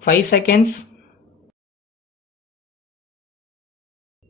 5 seconds.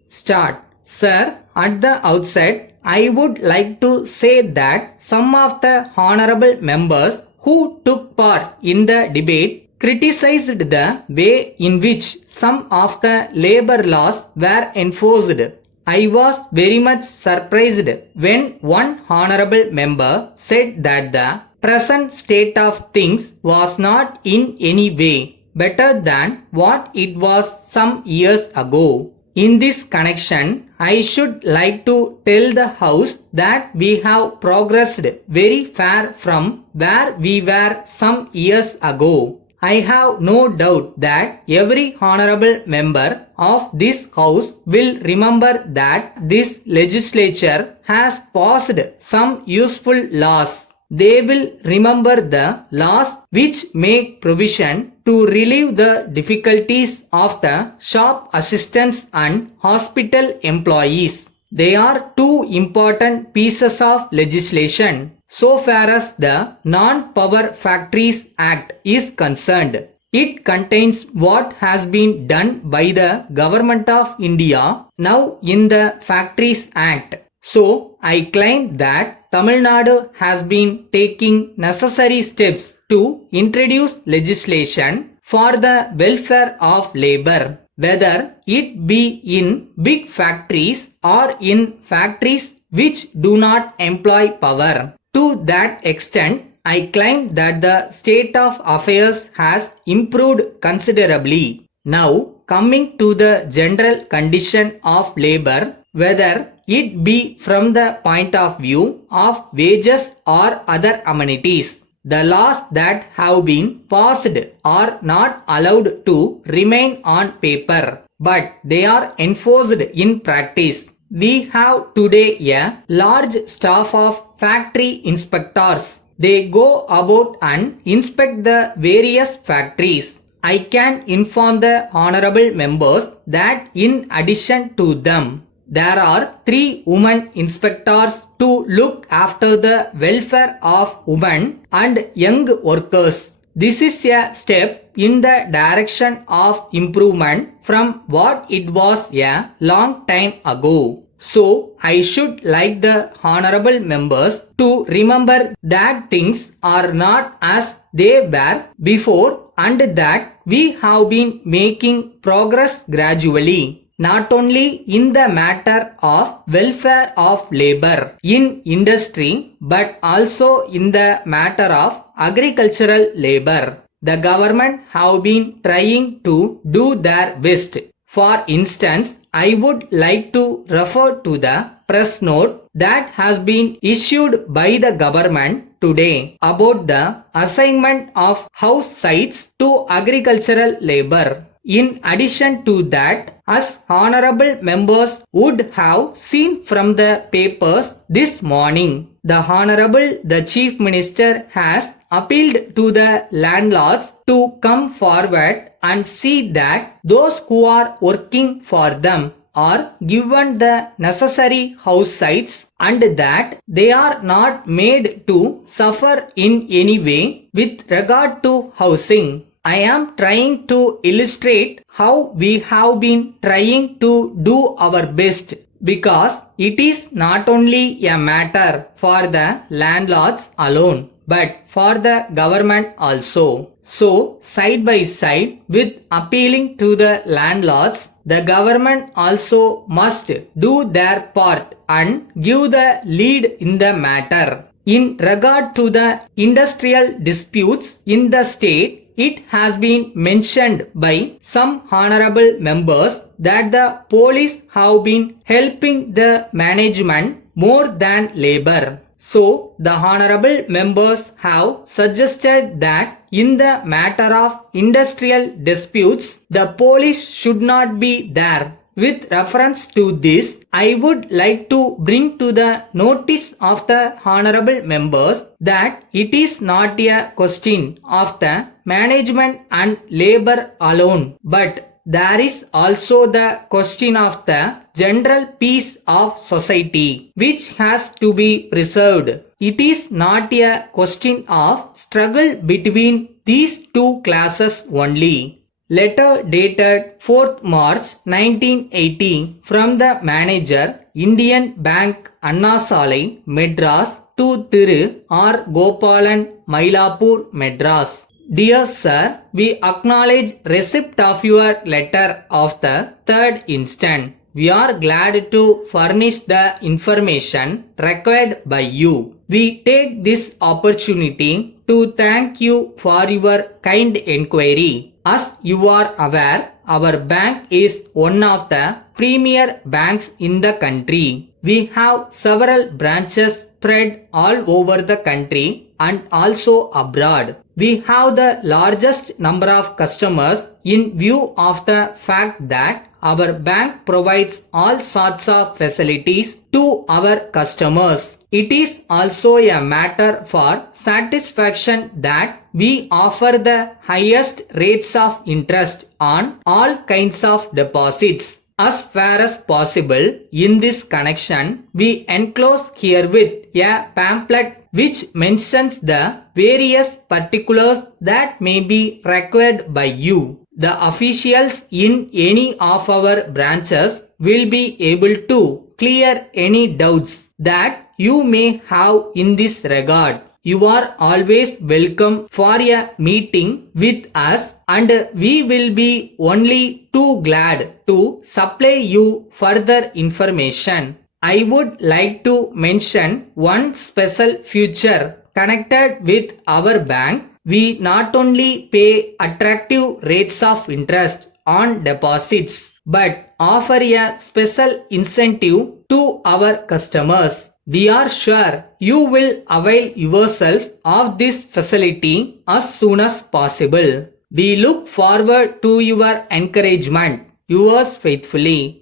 Start. Sir, at the outset, I would like to say that some of the honorable members who took part in the debate criticized the way in which some of the labor laws were enforced. I was very much surprised when one honorable member said that the present state of things was not in any way better than what it was some years ago. In this connection, I should like to tell the House that we have progressed very far from where we were some years ago. I have no doubt that every honorable member of this House will remember that this legislature has passed some useful laws. They will remember the laws which make provision to relieve the difficulties of the shop assistants and hospital employees. They are two important pieces of legislation. So far as the Non-Power Factories Act is concerned, it contains what has been done by the Government of India now in the Factories Act. So, I claim that Tamil Nadu has been taking necessary steps to introduce legislation for the welfare of labor, whether it be in big factories or in factories which do not employ power. To that extent, I claim that the state of affairs has improved considerably. Now, coming to the general condition of labor, whether it be from the point of view of wages or other amenities, the laws that have been passed are not allowed to remain on paper, but they are enforced in practice. We have today a large staff of factory inspectors. They go about and inspect the various factories. I can inform the honorable members that in addition to them, there are 3 women inspectors to look after the welfare of women and young workers. This is a step in the direction of improvement from what it was a long time ago. So, I should like the honorable members to remember that things are not as they were before and that we have been making progress gradually, not only in the matter of welfare of labor in industry but also in the matter of agricultural labor. The government have been trying to do their best. For instance, I would like to refer to the press note that has been issued by the government today about the assignment of house sites to agricultural labor. In addition to that, as honorable members would have seen from the papers this morning, the Honorable the Chief Minister has appealed to the landlords to come forward and see that those who are working for them are given the necessary house sites and that they are not made to suffer in any way with regard to housing. I am trying to illustrate how we have been trying to do our best because it is not only a matter for the landlords alone but for the government also. So, side by side with appealing to the landlords, the government also must do their part and give the lead in the matter. In regard to the industrial disputes in the state, it has been mentioned by some honorable members that the police have been helping the management more than labor. So, the honorable members have suggested that in the matter of industrial disputes, the police should not be there. With reference to this, I would like to bring to the notice of the honorable members that it is not a question of the management and labor alone, but there is also the question of the general peace of society, which has to be preserved. It is not a question of struggle between these two classes only. Letter dated 4th March 1980 from the manager, Indian Bank, Anna Salai, Madras, to Thiru R. Gopalan, Mylapore, Madras. Dear Sir, we acknowledge receipt of your letter of the 3rd instant. We are glad to furnish the information required by you. We take this opportunity to thank you for your kind inquiry. As you are aware, our bank is one of the premier banks in the country. We have several branches spread all over the country and also abroad. We have the largest number of customers in view of the fact that our bank provides all sorts of facilities to our customers. It is also a matter for satisfaction that we offer the highest rates of interest on all kinds of deposits. As far as possible, in this connection, we enclose herewith a pamphlet which mentions the various particulars that may be required by you. The officials in any of our branches will be able to clear any doubts that you may have in this regard. You are always welcome for a meeting with us and we will be only too glad to supply you further information. I would like to mention one special feature connected with our bank. We not only pay attractive rates of interest on deposits but offer a special incentive to our customers. We are sure you will avail yourself of this facility as soon as possible. We look forward to your encouragement. Yours faithfully.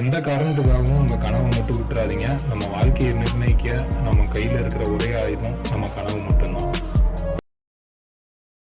எந்த காரணத்துக்காகவும் நம்ம கனவை மட்டும் விட்டுறாதீங்க. நம்ம வாழ்க்கையை நிர்ணயிக்க நம்ம கையில் இருக்கிற ஒரே ஆயுதம் நம்ம கனவு மட்டும்தான்.